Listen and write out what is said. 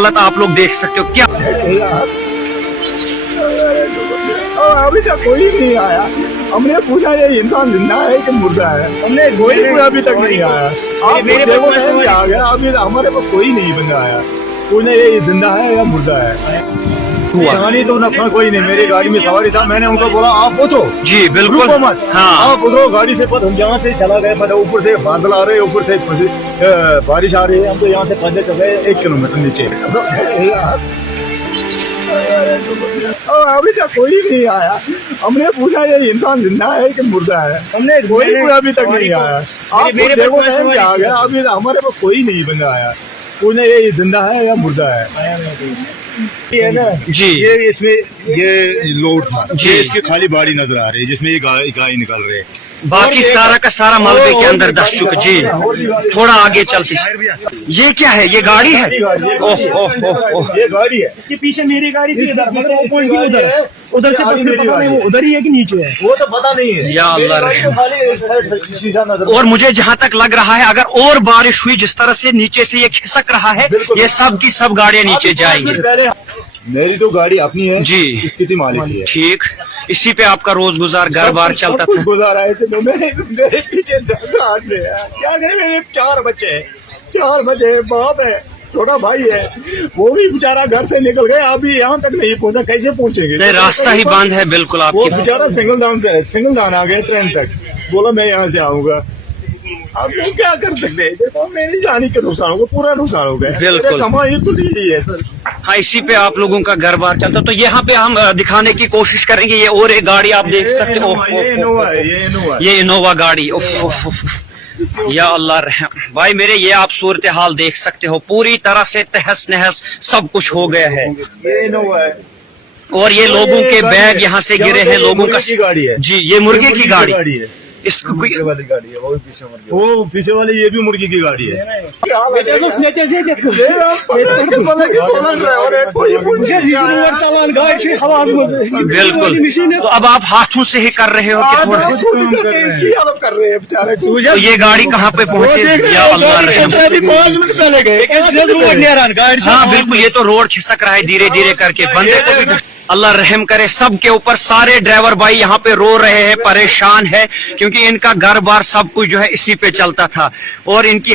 हालत आप लोग देख सकते हो क्या। अभी तक कोई नहीं आया। हमने पूछा ये इंसान जिंदा है कि मुर्दा है, हमने कोई अभी तक नहीं आया। आप देखो नहीं आ गया, अभी हमारे पास कोई नहीं बंदा आया। पूछने ये जिंदा है या मुर्दा है। कहानी तो नुकसान कोई नहीं। मेरी गाड़ी में सवारी था, मैंने उनको बोला आप उतरो। जी बिल्कुल, रुको मत, हाँ आप उतरो गाड़ी से। पर हम यहाँ से चला गए, मतलब ऊपर से बादल आ रहे, ऊपर से बारिश आ रही है। हम तो यहाँ से पैदल चल गए 1 किलोमीटर नीचे। अभी तक कोई नहीं आया। हमने पूछा ये इंसान जिंदा है कि मुर्दा है, हमने कोई अभी तक नहीं आया। आप देखो नहीं आ गया, अभी हमारे पास कोई नहीं बंदा आया। पूछने ये जिंदा है या मुर्दा है। ये है ना जी, ये इसमें ये लोड था जी, इसकी खाली बाड़ी नजर आ रही है जिसमें ये गाय निकल रहे हैं। बाकी सारा का सारा मलबे के अंदर दस चुका। जी थोड़ा आगे चलते, ये क्या है, ये गाड़ी है। ओह ओह ओह ओह, ये गाड़ी है। इसके पीछे मेरी गाड़ी थी, उधर से उधर ही है कि नीचे है वो तो पता नहीं है। या अल्लाह रहम। खाली शीशा नजर। और मुझे जहाँ तक लग रहा है अगर और बारिश हुई, जिस तरह से नीचे से ये खिसक रहा है, ये सब की सब गाड़ियाँ नीचे जाएंगी। मेरी तो गाड़ी अपनी है जी, इसकी थी मालिक की है। ठीक, इसी पे आपका रोज गुजार घर बार चलता था। गुजारा है तो मेरे पीछे 10 आदमी है। क्या करें, मेरे 4 बच्चे हैं, 4 बच्चे, बाप है, छोटा भाई है, वो भी बेचारा घर से निकल गए, अभी यहाँ तक नहीं पहुंचा। कैसे पहुंचेंगे? नहीं, रास्ता ही बंद है बिल्कुल। वो आपकी बेचारा सिंगलदान आ गए ट्रेन तक, बोला मैं यहाँ से आऊंगा। अब हम क्या कर सकते हैं? देखो मेरी जानी का नुकसान होगा, पूरा नुकसान हो गया। बिल्कुल। कमाई तो यही है सर। हाँ, इसी पे आप लोगों का घर बार चलता। तो यहाँ पे हम दिखाने की कोशिश करेंगे। ये और एक गाड़ी आप देख सकते हो, ये इनोवा है, ये इनोवा है। ये इनोवा गाड़ी। उफ, उफ, उफ। या अल्लाह रहम। भाई मेरे, ये आप सूरत हाल देख सकते हो, पूरी तरह से तहस नहस सब कुछ हो गया है। ये इनोवा है और ये लोगों के बैग यहाँ से गिरे हैं, लोगों का। गाड़ी है जी, ये मुर्गे की गाड़ी है। इसको कोई वाली गाड़ी है, वो पीछे वाली ये भी मुर्गी की गाड़ी है। बिल्कुल। तो अब आप हाथों से ही कर रहे हो कि थोड़ा। कर रहे हैं बेचारे। तो ये गाड़ी कहाँ पे पहुंची? या अल्लाह रहम। 5 मिनट पहले गए। हाँ बिल्कुल, ये तो रोड खिसक रहा है धीरे धीरे करके। बंदे को भी अल्लाह रहम करे सब के ऊपर। सारे ड्राइवर भाई यहाँ पे रो रहे हैं, परेशान है, क्योंकि इनका घर बार सब कुछ जो है इसी पे चलता था और इनकी